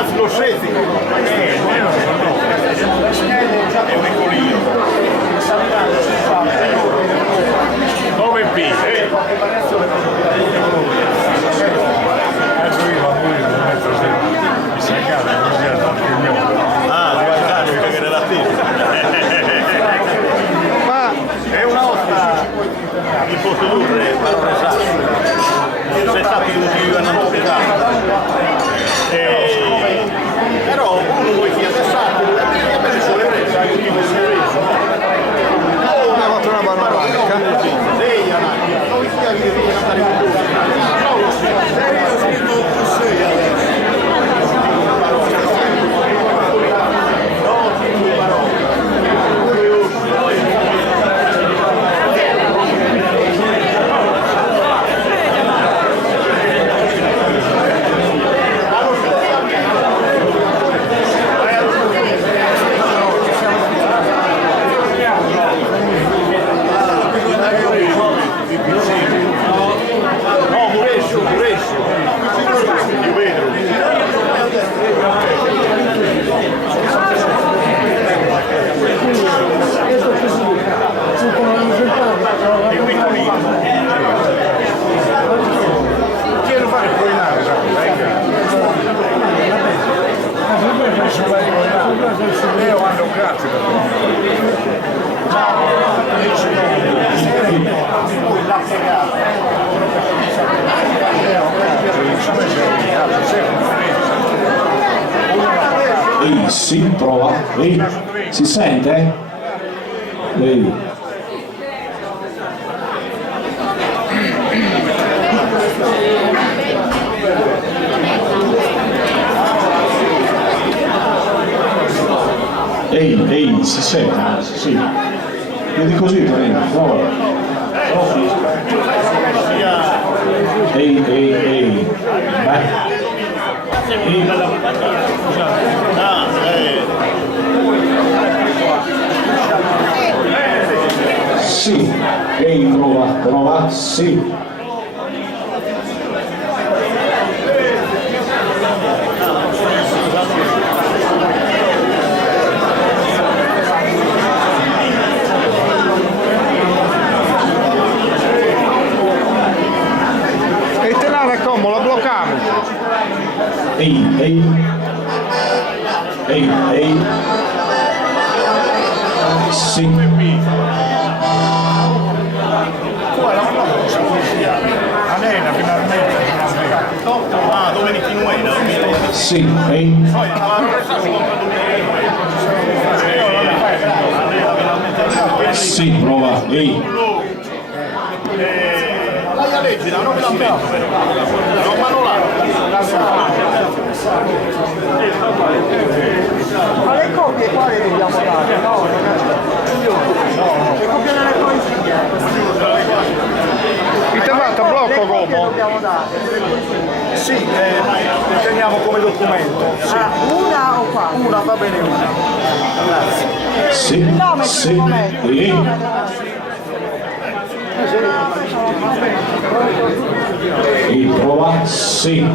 Anzi, lo scesi. È un ecolino. Dove B? Ah, guardate, che era ma è una osta di Portodurre, Barone Sasso. Sei stati tutti a non pesare. Però uno vuoi sia passato, e per sulle prese, hai un tipo di reso. Una volta una panoramica. Lei, non vi sia che devi andare con Ehi, sì, prova. Ehi, si sente? Ehi. Ehi, si sente? Sì. Vedi così, Torino, prova. Ehi. Beh. Sì, ehi, prova, sì. E te la raccomo, la bloccamo. Ehi. Sì. Alena finalmente. Ah, Domenici Nuena. Sì, ehi. Sì, prova, ehi. La legge, non me la metto, non manolare. Ma le copie qua le dobbiamo dare? No, le copie delle poesie. Il chiamato blocco Le copie come? dobbiamo dare. Sì, le teniamo come documento. Sì. Una o qua? Una va bene una. Grazie. Sì, sì, ehi. E prova, sì.